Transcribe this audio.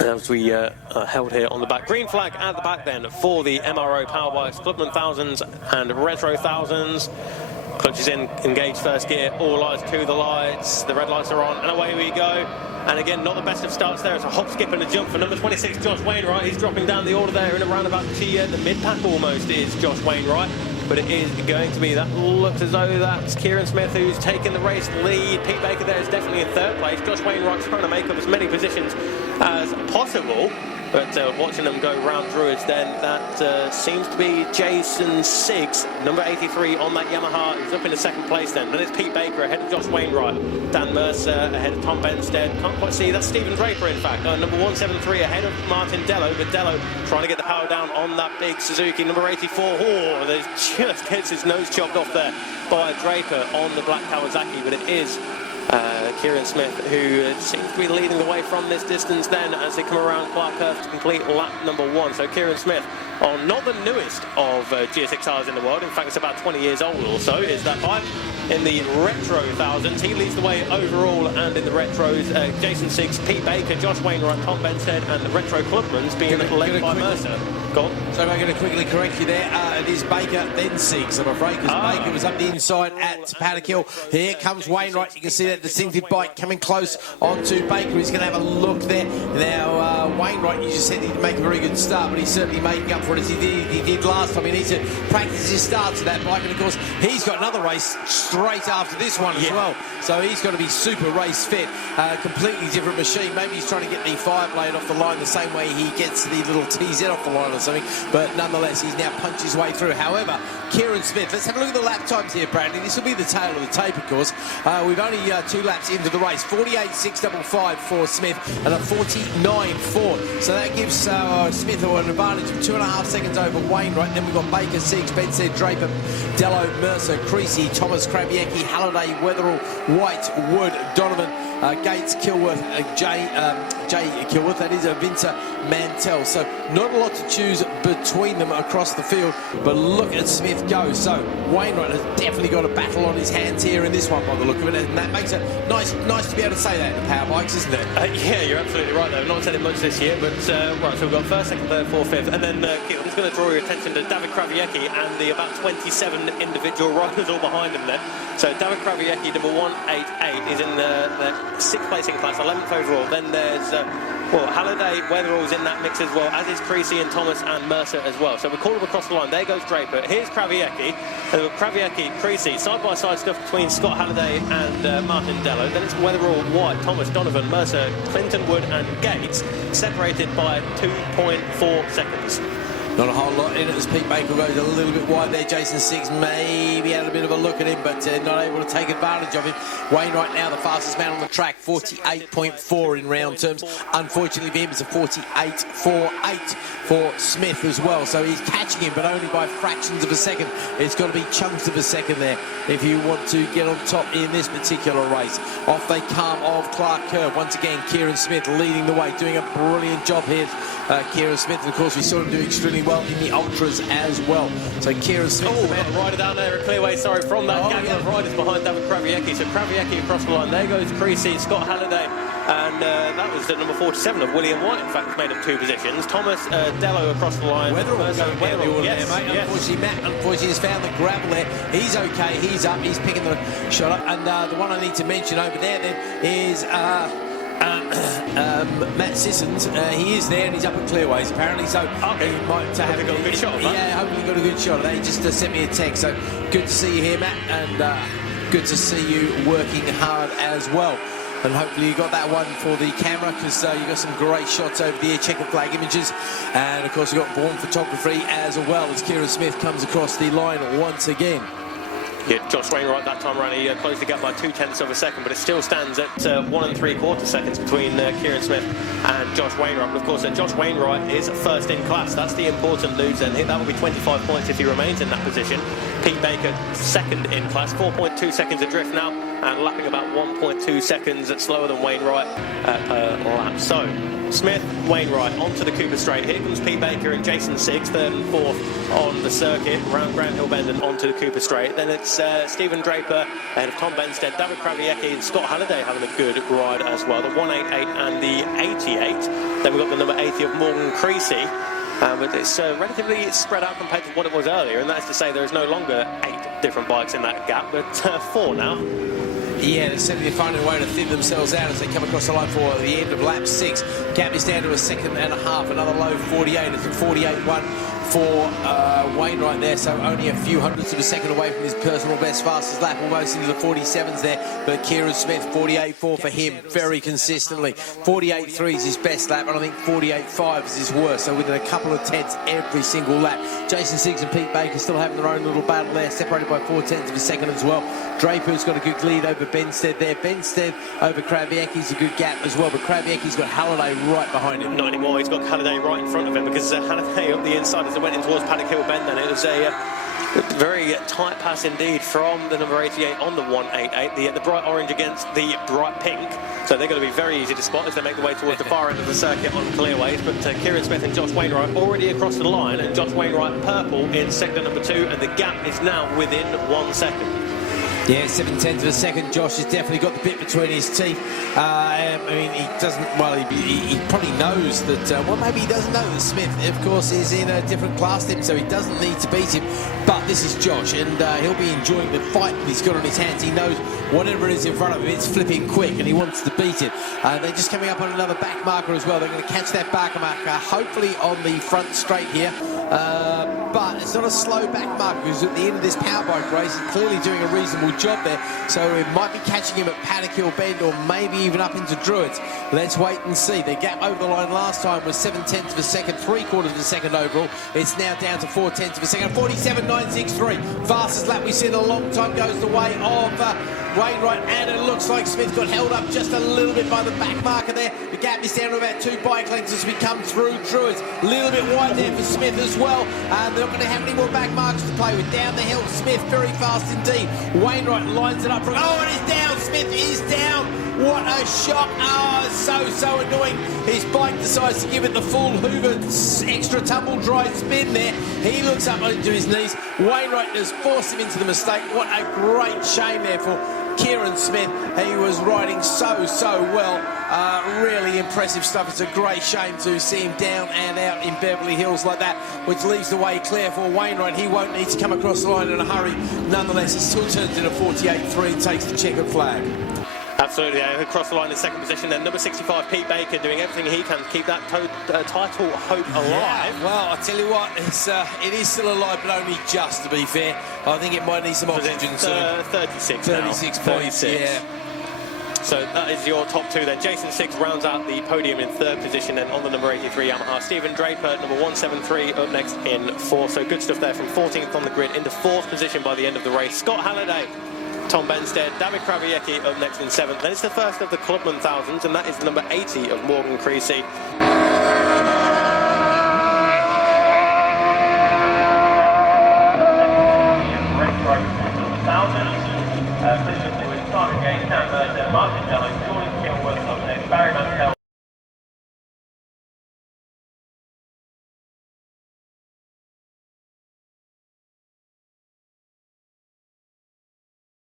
as we held here on the back. Green flag at the back then for the MRO Powerbikes Clubman1000s and Retro 1000s. Clutch is in, engaged first gear, all eyes to the lights. The red lights are on, and away we go. And again, not the best of starts there. It's a hop, skip, and a jump for number 26, Josh Wainwright. He's dropping down the order there in around about the mid-pack almost is Josh Wainwright. But it is going to be, that looks as though that's Kieran Smith who's taken the race lead. Pete Baker there is definitely in third place. Josh Wainwright's trying to make up as many positions as possible. But watching them go round Druids then, that seems to be Jason Siggs, number 83 on that Yamaha, who's up in the second place then. Then it's Pete Baker ahead of Josh Wainwright. Dan Mercer ahead of Tom Bemsee. Can't quite see, that's Stephen Draper in fact. Number 173 ahead of Martin Dello, but Dello trying to get the power down on that big Suzuki. Number 84, there's just gets his nose chopped off there by Draper on the black Kawasaki, but it is Kieran Smith who seems to be leading the way from this distance then as they come around Clark Curve to complete lap number 1. So Kieran Smith on not the newest of GSXRs in the world, in fact it's about 20 years old or so, is that bike. In the Retro 1000s, he leads the way overall, and in the Retros, Jason Siggs, Pete Baker, Josh Wainwright, Tom Bemsee, and the Retro Clubmans being led by Mercer. Go on. So I'm going to quickly correct you there. It is Baker, then Siggs, I'm afraid, because Baker was up the inside at Paddock Hill. Here comes Wainwright. You can see that distinctive bike coming close onto Baker. He's going to have a look there. Now, Wainwright, you just said he'd make a very good start, but he's certainly making up for it as he did last time. He needs to practice his starts to that bike, and of course, he's got another race straight after this one as well. So he's got to be super race fit. Completely different machine. Maybe he's trying to get the Fireblade off the line the same way he gets the little TZ off the line or something. But nonetheless, he's now punched his way through. However, Kieran Smith, let's have a look at the lap times here, Bradley. This will be the tail of the tape, of course. We've only 2 laps into the race. 48.655 for Smith and a 49.4. So that gives Smith an advantage of 2.5 seconds over Wainwright. Then we've got Baker, Siggs, Bemsee, Draper, Dello, Mercer, Creasy, Thomas, Kraviecki, Halliday, Weatherall, White, Wood, Donovan, Gates, Kilworth, Jay Kilworth, that is Vincer, Mantell. So not a lot to choose between them across the field, but look at Smith go. So Wainwright has definitely got a battle on his hands here in this one by the look of it, and that makes it nice to be able to say that in the Powerbikes, isn't it? Yeah, you're absolutely right there. I've not said it much this year, but right, so we've got first, second, third, fourth, fifth, and then I'm just going to draw your attention to David Kraviecki and the about 27 individual riders all behind him there. So David Kraviecki, number 188, is in the 6th placing class, 11th overall. Then there's Halliday, Weatherall's in that mix as well, as is Creasy and Thomas and Mercer as well. So we call them across the line. There goes Draper. Here's Kraviecki. Kraviecki, Creasy, side-by-side stuff between Scott Halliday and Martin Dello. Then it's Weatherall, White, Thomas, Donovan, Mercer, Clinton, Wood and Gates, separated by 2.4 seconds. Not a whole lot in it as Pete Baker goes a little bit wide there. Jason Siggs maybe had a bit of a look at him, but not able to take advantage of him. Wainwright now the fastest man on the track, 48.4 in round terms. Unfortunately for him, it's a 48.48 for Smith as well. So he's catching him, but only by fractions of a second. It's got to be chunks of a second there if you want to get on top in this particular race. Off they come off Clark Curve. Once again, Kieran Smith leading the way, doing a brilliant job here. Kieran Smith, and of course we saw him do extremely well in the ultras as well. So Kieran Smith, the rider down there, a clear way, sorry, from that gang of riders behind David Kraviecki. So Kraviecki across the line. There goes Creasy, Scott Halliday, and that was at number 47 of William White. In fact, made up 2 positions. Thomas Dello across the line. Weatherall going down the order there, mate. Unfortunately, Matt has found the gravel there. He's okay. He's up. He's picking the shot up. And the one I need to mention over there then is Matt Sissons. He is there and he's up at Clearways apparently, so he might have got a good shot of that. Yeah, hopefully got a good shot of that. He just sent me a text, so good to see you here, Matt, and good to see you working hard as well. And hopefully you got that one for the camera, because you got some great shots over the checker flag images. And of course you got Born Photography as well, as Kieran Smith comes across the line once again. Yeah, Josh Wainwright that time around, he closed the gap by 0.2 of a second, but it still stands at 1 3/4 seconds between Kieran Smith and Josh Wainwright. But of course, Josh Wainwright is first in class. That's the important news then. That will be 25 points if he remains in that position. Pete Baker second in class, 4.2 seconds adrift now, and lapping about 1.2 seconds slower than Wainwright per lap. So Smith, Wainwright onto the Cooper Straight. Here comes Pete Baker and Jason Siggs, third and fourth on the circuit, round Grant Hill Bend and onto the Cooper Straight. Then it's Stephen Draper ahead of Tom Benstead, David Krawiecki and Scott Halliday having a good ride as well. The 188 and the 88. Then we've got the number 80 of Morgan Creasy. But it's relatively spread out compared to what it was earlier, and that's to say there is no longer 8 different bikes in that gap, but 4 now. Yeah, they're certainly finding a way to thin themselves out as they come across the line for the end of lap 6. Gap is down to a second and a half, another low 48. It's a 48.1 for Wainwright there, so only a few hundredths of a second away from his personal best fastest lap, almost into the 47s there. But Kieran Smith, 48.4 for him, very consistently. 48.3 is his best lap, and I think 48.5 is his worst, so within a couple of tenths every single lap. Jason Siggs and Pete Baker still having their own little battle there, separated by 4/10 of a second as well. Draper's got a good lead over Benstead there. Benstead over Krawiecki's a good gap as well, but Krawiecki's got Halliday right behind him. Not anymore, he's got Halliday right in front of him, because Halliday up the inside as they went in towards Paddock Hill Bend, and it was a very tight pass indeed from the number 88 on the 188, the bright orange against the bright pink, so they're going to be very easy to spot as they make their way towards the far end of the circuit on clearways. But Kieran Smith and Josh Wainwright already across the line, and Josh Wainwright purple in sector number 2, and the gap is now within 1 second. Yeah, 7/10 of a second. Josh has definitely got the bit between his teeth. I mean, he doesn't, well, he probably knows that, well, maybe he doesn't know that Smith, of course, is in a different class to him, so he doesn't need to beat him. But this is Josh, and he'll be enjoying the fight that he's got on his hands. He knows whatever is in front of him, it's flipping quick, and he wants to beat it. They're just coming up on another back marker as well. They're going to catch that back marker, hopefully on the front straight here. But it's not a slow back marker, because at the end of this Powerbike race, he's clearly doing a reasonable job there, so it might be catching him at Paddock Hill Bend or maybe even up into Druids. Let's wait and see. The gap over the line last time was 7/10 of a second, 3/4 of a second overall. It's now down to 4/10 of a second. 47.963, fastest lap we've seen in a long time, goes the way of Wainwright, and it looks like Smith got held up just a little bit by the back marker there. The gap is down to about 2 bike lengths as we come through Druids. A little bit wide there for Smith as well. They're not going to have any more back markers to play with. Down the hill, Smith very fast indeed. Wainwright lines it up for, oh, it is down. Smith is down. What a shock. Oh, so annoying. His bike decides to give it the full Hoover extra tumble dry spin there. He looks up onto his knees. Wainwright has forced him into the mistake. What a great shame there for Kieran Smith. He was riding so well. Really impressive stuff. It's a great shame to see him down and out in Beverly Hills like that, which leaves the way clear for Wainwright. He won't need to come across the line in a hurry. Nonetheless, he still turns in a 48.3 and takes the checkered flag. Absolutely, across the line in second position. Then number 65, Pete Baker, doing everything he can to keep that title hope alive. Yeah, well, I tell you what, it is still alive, but only just, to be fair. I think it might need some oxygen. 36 points, 36. Yeah. So that is your top 2 then. Jason Siggs rounds out the podium in 3rd position, then on the number 83 Yamaha. Stephen Draper, number 173, up next in 4th. So good stuff there from 14th on the grid into 4th position by the end of the race. Scott Halliday, Tom Benstead, David Krawiecki up next in 7th. Then it's the first of the Clubman 1000s, and that is the number 80 of Morgan Creasy.